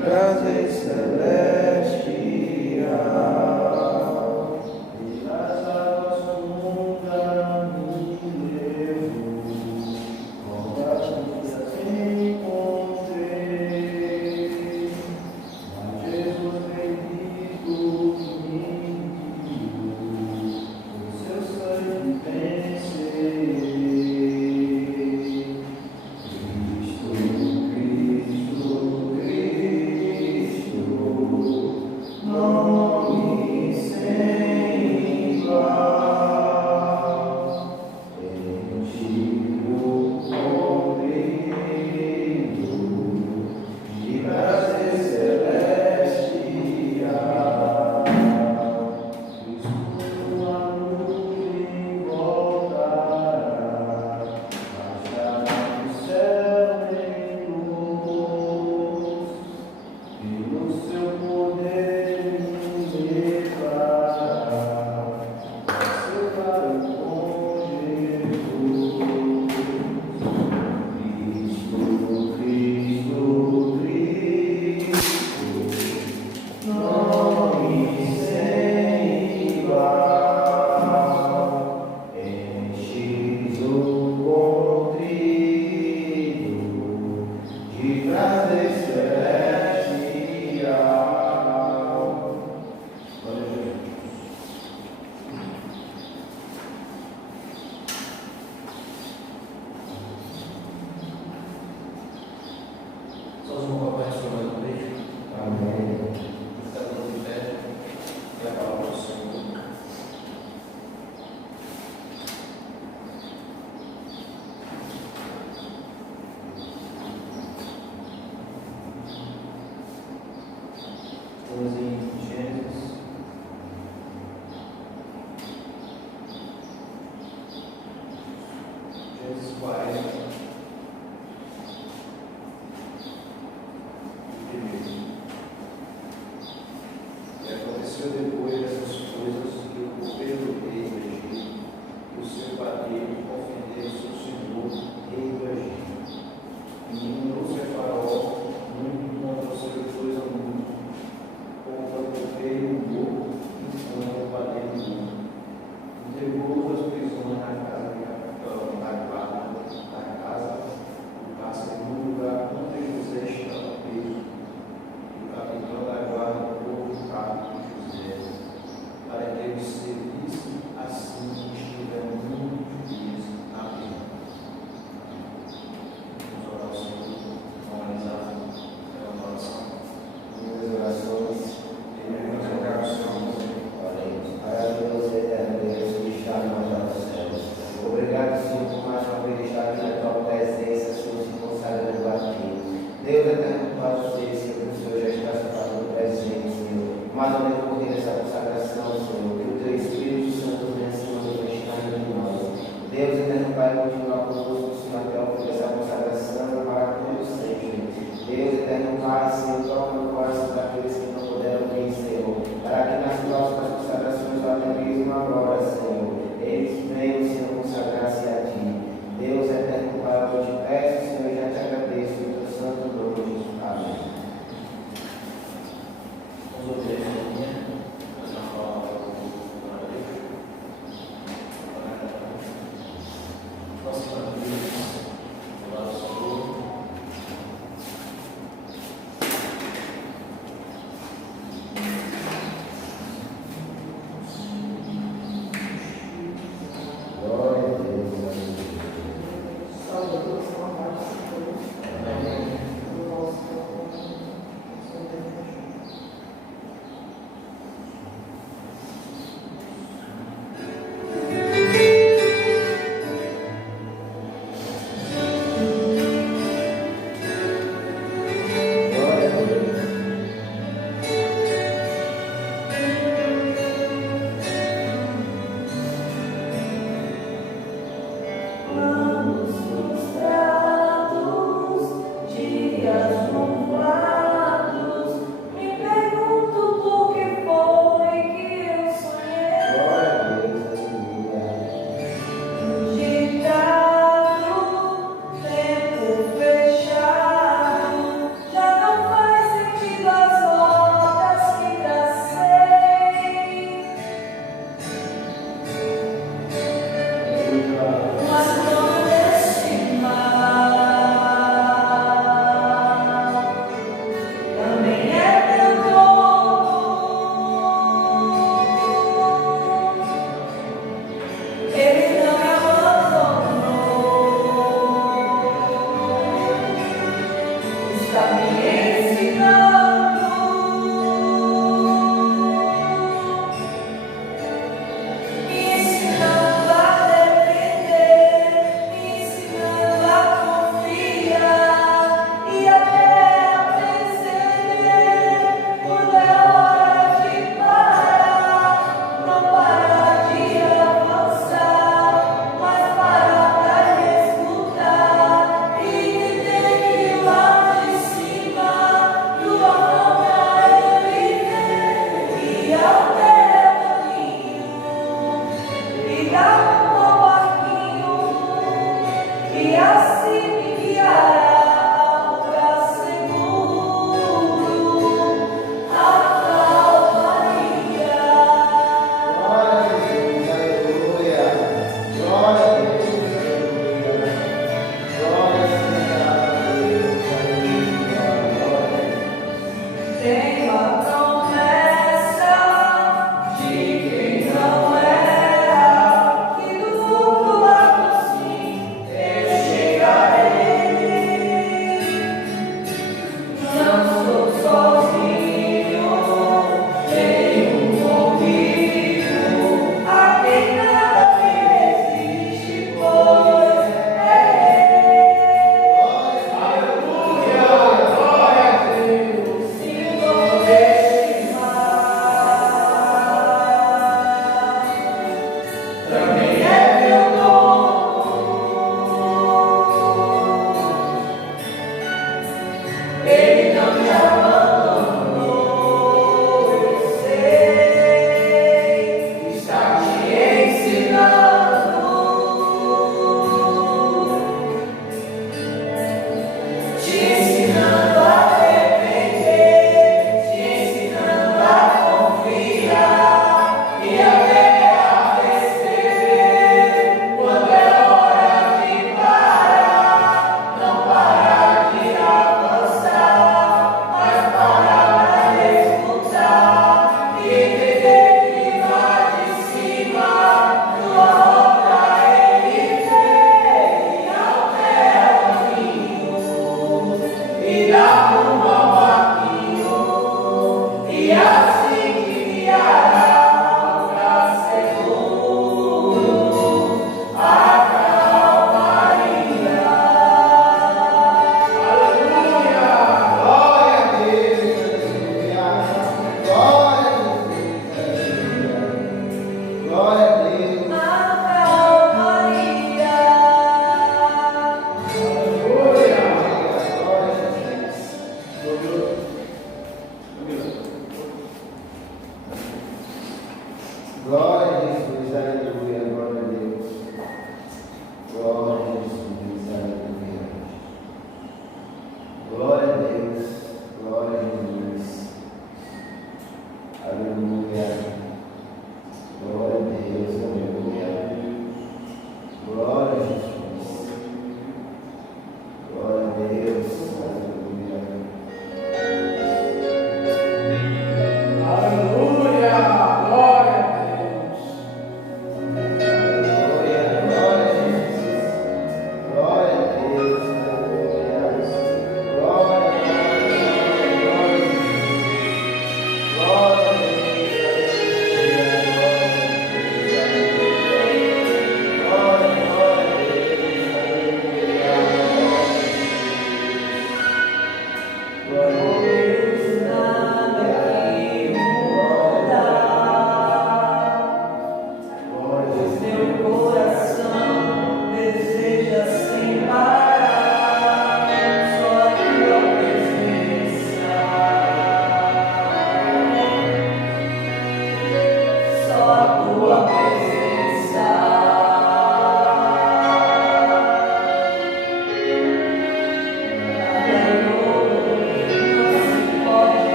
prazer celestial. E das águas fundas me levou, rogas minhas encontrei. Mas Jesus bendito me guiou, o seu sangue vencerei. Nome sem igual, em ti o compreendo, de prazer celestial. Escuro a nuvem voltará, baixará do céu em luz, e no seu poder de prazer celestial. Glória a Deus. Só os irmãos acompanham a sua mãe também. Amém. Está todo de pé e a palavra do Senhor. Estamos em Gênesis. Gênesis 40. E aconteceu depois dessas coisas que o governo rei do Egito, o seu padeiro, ofendeu o seu senhor, rei do Egito. E mandou-se a Faraó, muito contra os servidores do mundo, com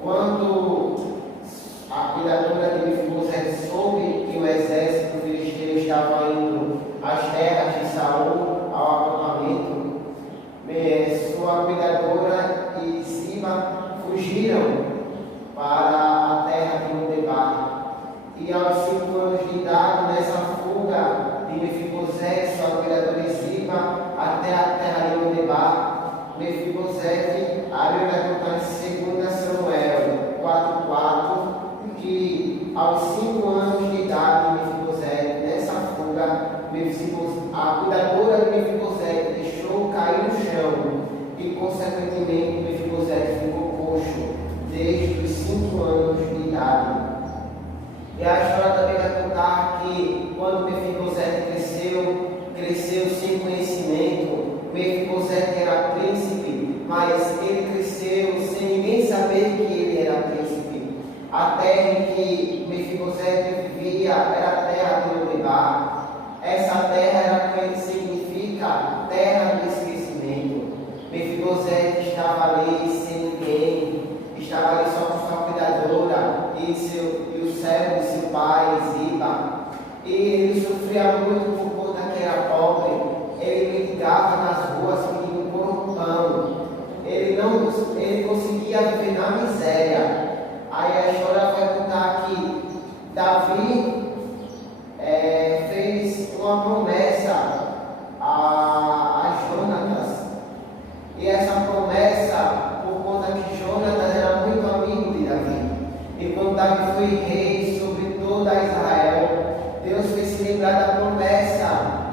Quando a cuidadora de Mefibosete soube que o exército filisteiro Mefibosete, a Bíblia vai contar em 2 Samuel 4:4, que aos 5 anos de idade, Mefibosete, nessa fuga, a cuidadora de Mefibosete deixou cair no chão e, consequentemente, Mefibosete ficou coxo desde os 5 anos de idade. E a história também vai contar que quando Mefibosete cresceu sem conhecimento. Mefibosete era príncipe, mas ele cresceu sem ninguém saber que ele era príncipe. A terra em que Mefibosete vivia era a terra de Lodebar. Essa terra era o que significa terra do esquecimento. Mefibosete estava ali sem ninguém, estava ali só com sua cuidadora e o servo de seu pai, Ziba. E ele sofria muito por conta que era pobre. Ele mendigava nas ruas pedindo por um pão. Ele conseguia viver na miséria. Aí a história vai contar que Davi fez uma promessa a Jonatas. E essa promessa, por conta que Jonatas era muito amigo de Davi. E quando Davi foi rei sobre toda Israel, Deus fez se lembrar da promessa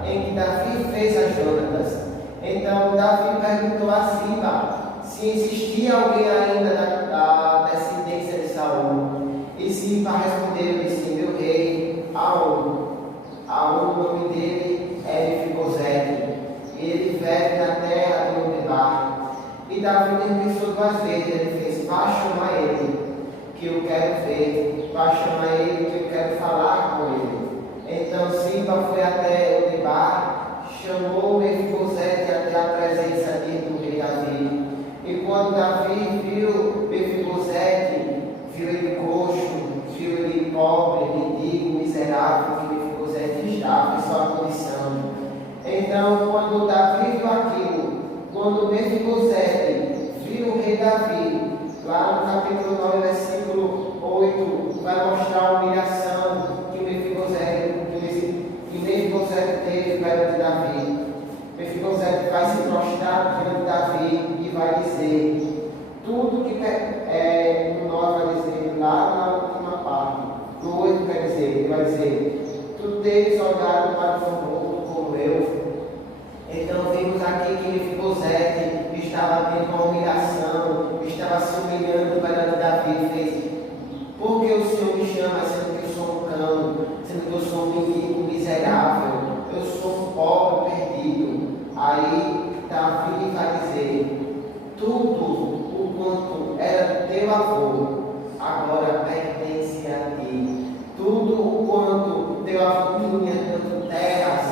em que Davi fez a Jonatas. Então Davi perguntou a Ziba se existia alguém ainda da descendência de Saul. E Ziba respondeu e disse: meu rei, há um. O nome dele é Mefibosete. Ele vive na terra de Lodebar. E Davi nem pensou 2 vezes. Ele fez: vá chamar ele, que eu quero ver. Vá chamar ele, que eu quero falar com ele. Então Ziba foi até Lodebar, chamou Mefibosete até a presença do rei Davi. E quando Davi viu Mefibosete, viu ele coxo, viu ele pobre, mendigo, miserável, que Mefibosete estava em sua condição. Então, quando Davi viu aquilo, quando Mefibosete viu o rei Davi, lá no capítulo 9, versículo 8, vai mostrar a humilhação que Mefibosete teve perante Davi. Mefibosete vai se prostrar diante de Davi e vai dizer tudo que no 9 vai dizer lá na última parte. No 8 quer dizer, ele vai dizer: tu teres olhado para o famoso como eu. Então vimos aqui que Mefibosete estava tendo uma humilhação, estava se humilhando perante Davi e fez: por que o Senhor me chama sendo que eu sou um cão, sendo que eu sou um mendigo miserável, eu sou um pobre perdido? Aí Davi vai dizer: tudo o quanto era do teu avô, agora pertence a ti. Tudo o quanto teu avô tinha, tanto terras,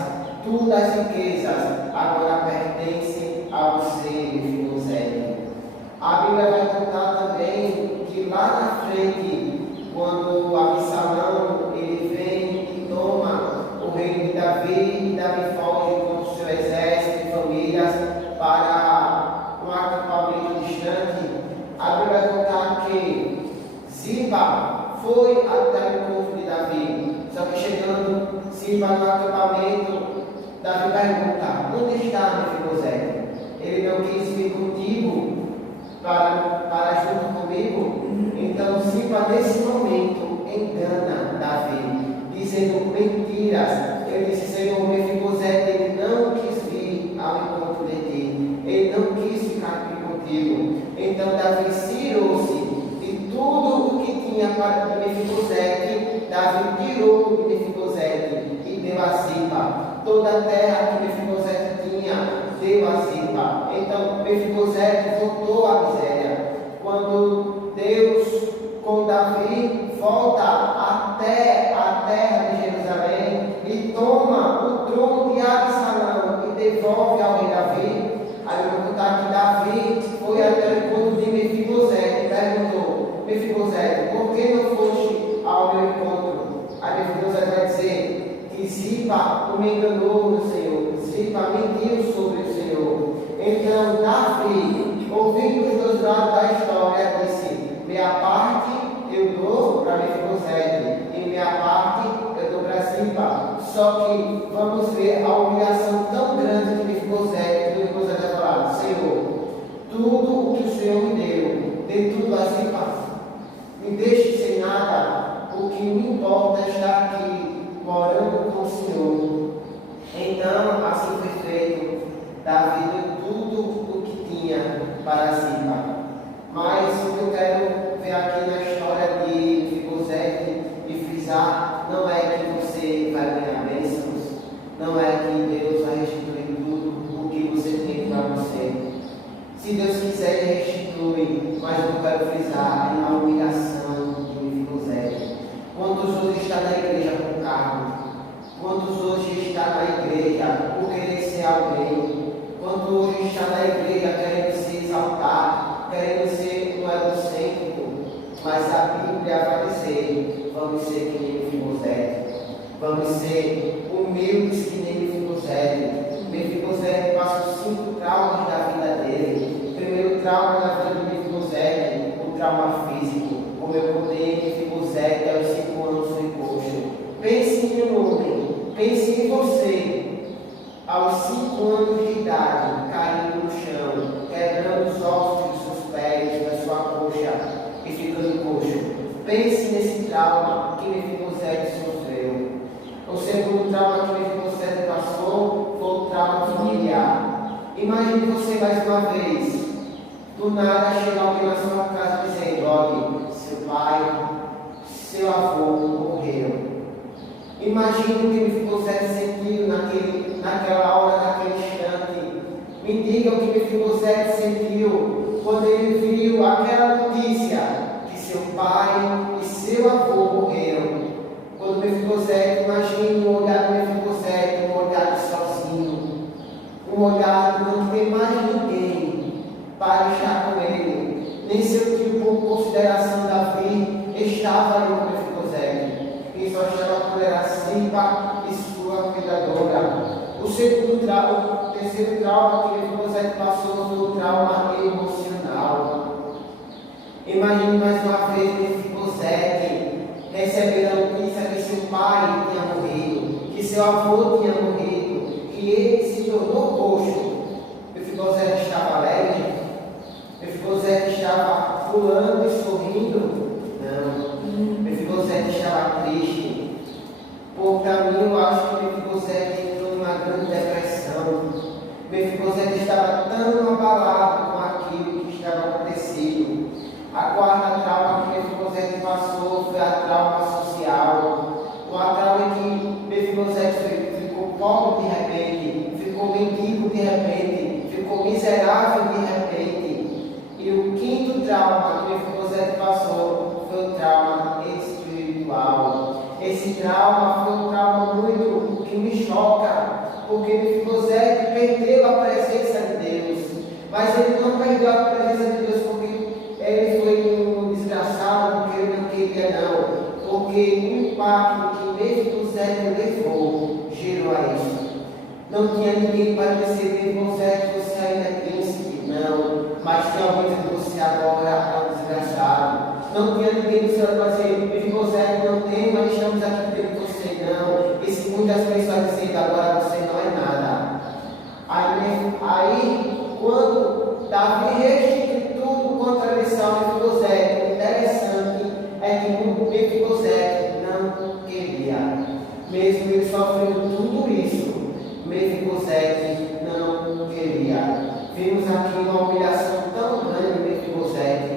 todas as riquezas, agora pertencem a você, Mefibosete. A Bíblia vai contar também que lá na frente, quando Absalão ele vem e toma o reino de Davi, e Davi foge com o seu exército e famílias para um acampamento distante, a Bíblia vai contar que Ziba foi até o encontro de Davi. Só que chegando Ziba no acampamento, Davi pergunta: onde está Mefibosete? Ele não quis vir contigo para junto comigo? Então Ziba nesse momento engana Davi, dizendo mentiras. Ele disse: Senhor, Mefibosete, ele não quis vir ao encontro de ti, ele não quis ficar aqui contigo. Então Davi cirou-se e tudo o que tinha para Mefibosete, Davi tirou de Mefibosete e deu a Ziba. Toda a terra que Mefibosete tinha, deu a Ziba. Então Mefibosete voltou à miséria. Quando Deus com Davi volta até a terra de Jerusalém e toma o trono de Absalão e devolve ao rei Davi, aí vou contar que Davi foi até o encontro de Mefibosete e perguntou: Mefibosete, por que não foste ao meu encontro? Aí Mefibosete vai dizer que Ziba me enganou no Senhor, Ziba mentiu sobre o Senhor. Então Davi, ouvindo os 2 lados da história, disse: minha parte eu dou para Mefibosete e minha parte eu dou para Ziba. Só que vamos ver a humilhação tão grande de Mefibosete vai falar: Senhor, tudo o que o Senhor me deu, dê tudo assim, Pai. Me deixe sem nada, o que me importa é estar aqui, morando com o Senhor. Então, assim foi feito. Davi deu tudo o que tinha para si, Pai. Mas o que eu quero ver aqui na história de Mefibosete e frisar, não é que você vai ganhar bênçãos, não é que Deus vai restituir tudo o que você tem para você. Se Deus quiser, Ele restitui, mas eu quero frisar na humilhação de Mefibosete. Quantos hoje estão na igreja com carro? Quantos hoje estão na igreja por querer ser alguém? Quantos hoje estão na igreja querendo se exaltar, querendo ser um egocêntrico? Mas a Bíblia vai dizer: vamos ser que nem Mefibosete, vamos ser humildes que nem Mefibosete. Mefibosete passou 5 traumas da vida dele. O primeiro trauma da vida de Mefibosete, o trauma físico. Como eu contei, Mefibosete aos 5 anos foi coxo. Pense em um homem, pense em você, aos 5 anos de idade, caindo no chão, quebrando os ossos dos seus pés, da sua coxa e ficando coxo. Pense nesse trauma que Mefibosete sofreu. O segundo trauma que Mefibosete passou foi o trauma familiar. Imagine você mais uma vez, do nada chega alguém na sua casa dizendo: olha, seu pai, seu avô morreram. Imagine o que Mefibosete sentiu naquela hora, naquele instante. Me diga o que Mefibosete sentiu quando ele viu aquela notícia que seu pai e seu avô morreram. Quando Mefibosete, imagine o olhar de Mefibosete, um olhar sozinho, um olhar que não tem mais ninguém para estar com ele. Nem seu tio, por consideração, Davi, estava ali com Mefibosete. Quem só estava com era Ziba e sua cuidadora. O terceiro trauma que Mefibosete passou foi o trauma emocional. Imagine mais uma vez Mefibosete recebendo a notícia que seu pai tinha morrido, que seu avô tinha morrido, que ele se tornou coxo. Mefibosete estava alegre? Mefibosete estava pulando e sorrindo? Não. Mefibosete estava triste. Por caminho, eu acho que Mefibosete entrou numa grande depressão. Mefibosete estava tão abalado com aquilo que estava acontecendo. A quarta trauma que Mefibosete passou foi a trauma social. Uma trauma que Mefibosete ficou pobre de repente, ficou mendigo de repente, ficou miserável de repente. E o quinto trauma que Mefibosete passou foi o trauma espiritual. Esse trauma foi um trauma muito que me choca, porque Mefibosete perdeu a presença de Deus. Mas ele não perdeu a presença de Deus porque ele foi um desgraçado, porque ele não queria, não. Porque o impacto que Mefibosete levou gerou a isso. Não tinha ninguém para dizer: Mefibosete, você ainda é príncipe. Não, mas tem alguém que você agora é um desgraçado. Não tinha ninguém do céu para dizer: Mefibosete, não tem, mas estamos aqui pelo você. Não, e se muitas pessoas dizendo: agora você não é nada. Aí quando Davi restituiu tudo contra a lição de Mefibosete, o interessante é que Mefibosete não queria. Mesmo ele sofrendo tudo isso, Mefibosete não queria. Vimos aqui uma humilhação tão grande de Mefibosete.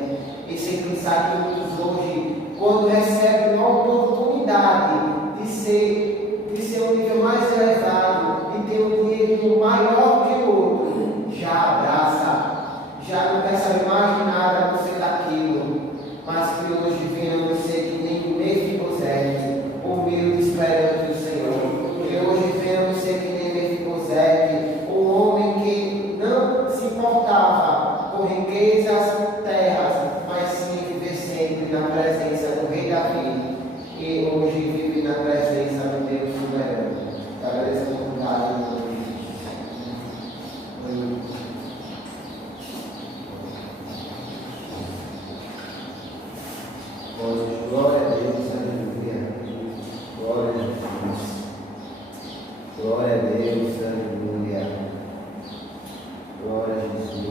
E sem pensar que muitos hoje, quando recebem uma oportunidade de ser um nível mais elevado e ter um dinheiro maior que o outro, já abraça, já não quer saber mais de nada a não ser daquilo. Mas que hoje venhamos ser que nem Mefibosete, humilde perante o Senhor. Que hoje venhamos ser que nem Mefibosete, um homem que não se importava com riquezas, terras, mas sim viver sempre na presença do rei Davi, que hoje vive na presença do Deus soberano. Agradeço a oportunidade em nome de Jesus. Glória a Deus, aleluia. Glória a Deus. Glória a Deus, aleluia. Glória a Jesus.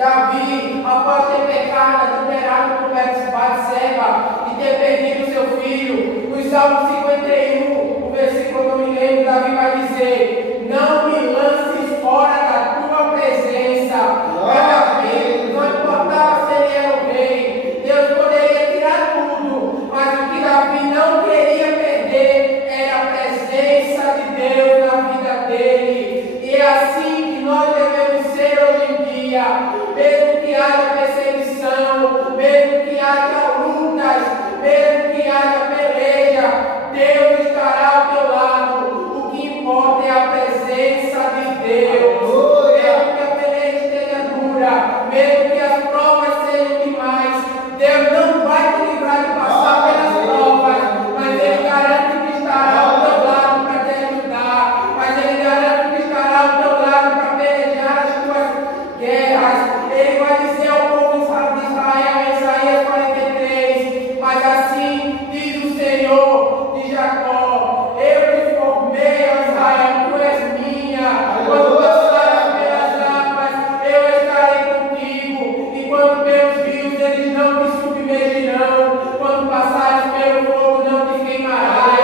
Davi, após ter pecado, adulterado com Salmo 51, o versículo que eu me lembro, Davi vai dizer: não me lances fora da tua presença. Davi, não importava se ele era o rei, Deus poderia tirar tudo, mas o que Davi não queria perder era a presença de Deus na vida dele. E é assim que nós devemos ser hoje em dia, mesmo que haja perseguição, mesmo que haja lutas, mesmo que haja peleja, Deus estará ao teu lado. O que importa é a presença de Deus. Mesmo que a peleja esteja dura, mesmo que as provas sejam demais, Deus não vai te livrar de passar pelas provas, mas Ele garante que estará ao teu lado para te ajudar, mas Ele garante que estará ao teu lado para pelejar as tuas guerras. Ele vai dizer ao povo de Israel em Isaías 43: mas assim diz o Senhor de Jacó: eu te formei, ó Israel, tu és minha. Quando passares pelas águas, eu estarei contigo, e quando pelos rios, eles não te submergirão. Quando passares pelo fogo, não te queimarás,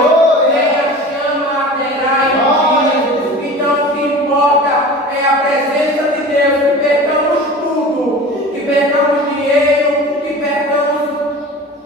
nem a chama arderá em ti. Então o que importa é a presença de Deus. Que percamos tudo, que percamos dinheiro, que percamos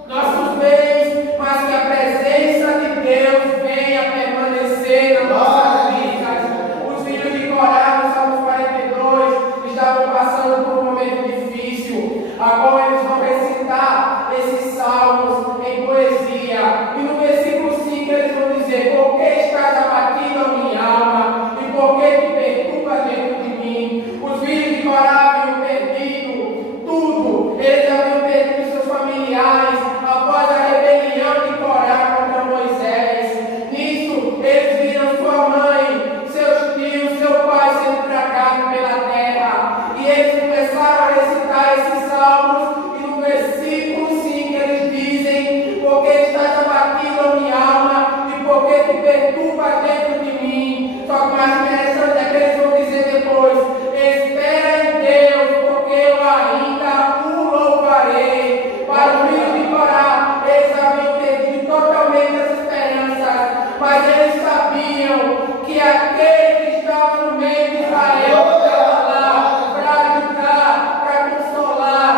nossos bens, mas que a presença de Deus venha permanecer nas nossas vidas. Os filhos de Corá, no Salmo 42, estavam passando por um momento difícil. Agora eles vão recitar esses salmos em poesia. E no versículo 5 eles vão dizer: por que estás abatido, a minha alma? E por que te perturba dentro de mim? Os filhos de Corá haviam perdido tudo. Eles haviam perdido seus familiares após a rebelião de Corá contra Moisés. Nisso, eles viram sua mãe, seus tios, seu pai sendo tragados pela terra. E eles começaram a recitar esses salmos. E no versículo 5 eles dizem: por que estás abatido, a minha alma? E por que te perturba dentro de mim? Só que mais interessante é que eles vão dizer depois: espera em Deus, porque eu ainda o louvarei. Para o filho de Corá, eles haviam perdido totalmente as esperanças, mas eles sabiam que aquele que estava no meio de Israel estava lá para ajudar, para consolar.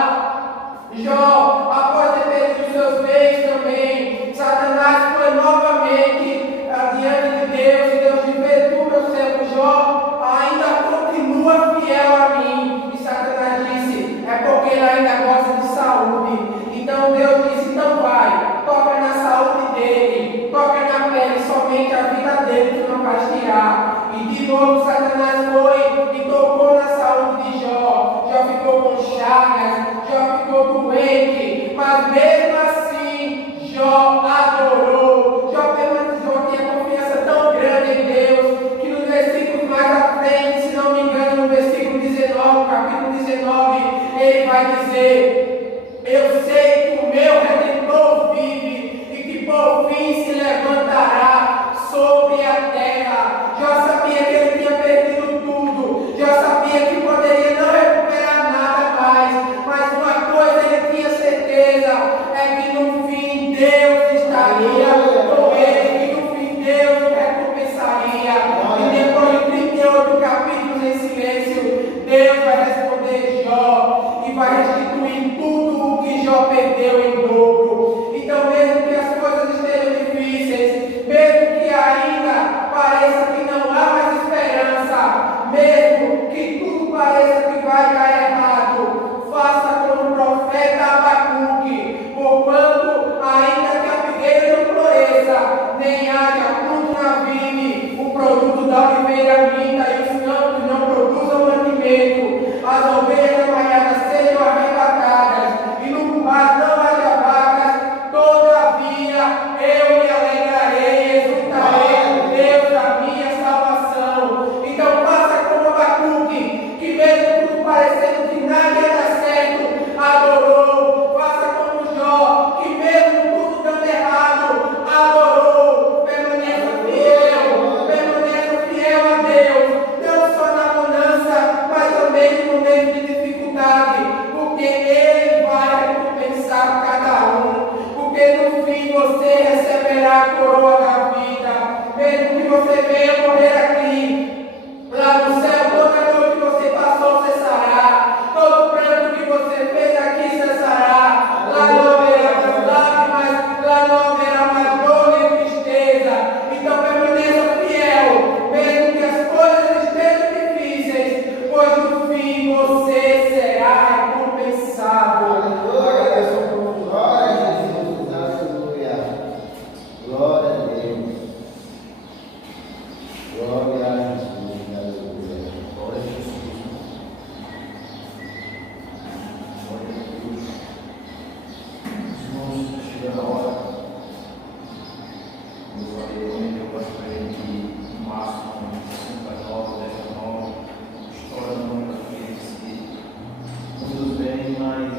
Jó, após ter perdido seus bens também, Satanás foi novamente diante de Deus, e Deus disse: tu, meu servo Jó, ainda continua fiel a mim. E Satanás disse: é porque ele ainda gosta de saúde. Então Deus disse: então vai, toca na saúde dele, toca na pele, somente a vida dele tu não vais tirar. E de novo Satanás foi e tocou na saúde de Jó. Jó ficou com chagas, Jó ficou doente, mas mesmo assim Jó adorou. Jó tinha confiança tão grande em Deus que nos versículos mais à frente, se não me engano, no versículo 19, capítulo 19, ele vai dizer: eu sei que o meu Redentor vive e que por fim se levantará sobre a terra. Jó sabia que ele tinha perdido tudo. Jó sabia que poderia não recuperar nada mais. Mas uma coisa ele tinha certeza: é que no fim Deus estaria com ele, e no fim Deus o recompensaria. E depois de 38 capítulos em silêncio, Deus vai responder Jó e vai restituir tudo o que Jó perdeu em dobro. Então, mesmo que as coisas estejam difíceis, mesmo que ainda pareça que não há mais esperança, mesmo que tudo pareça que vai dar errado, faça como o profeta Abacuque: porquanto ainda que a figueira não floresça, nem haja fruto na vide, o produto da oliveira minta e os campos não produzam mantimento, as ovelhas apanhadas sejam arrebatadas, e no curral não haja vacas, todavia eu me alegrarei e exultarei no Deus da minha salvação. Então faça como Abacuque, que mesmo tudo parecendo Thank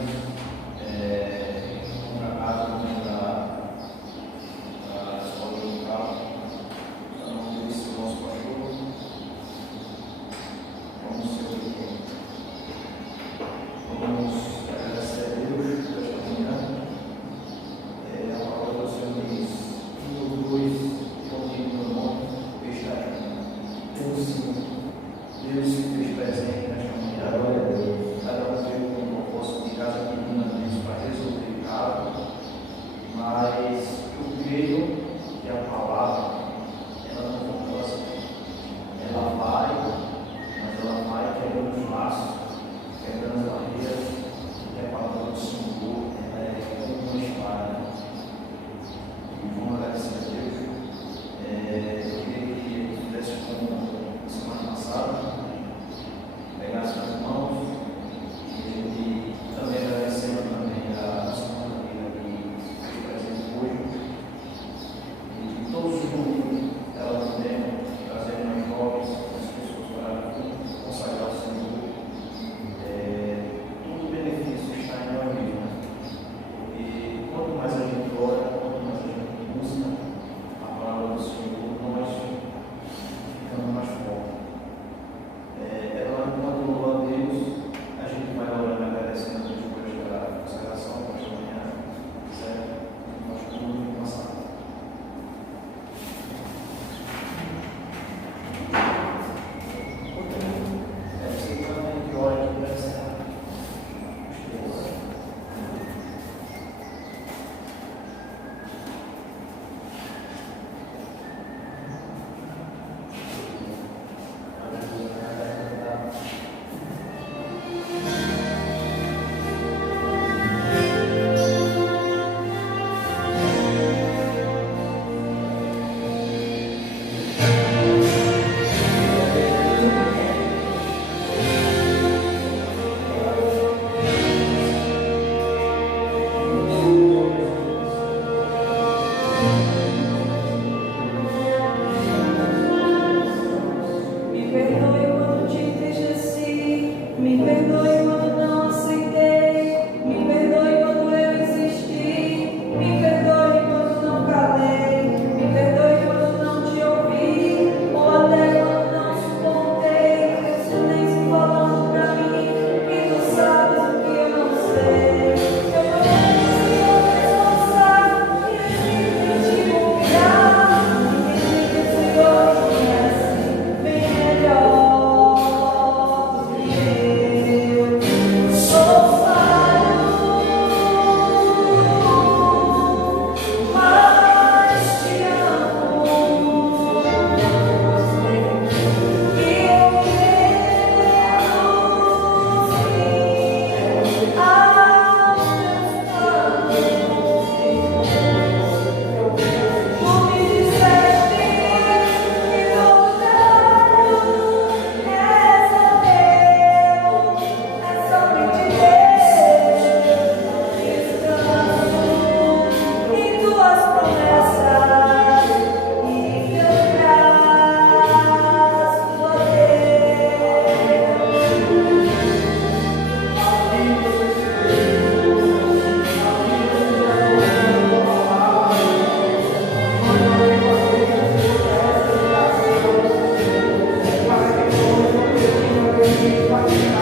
you.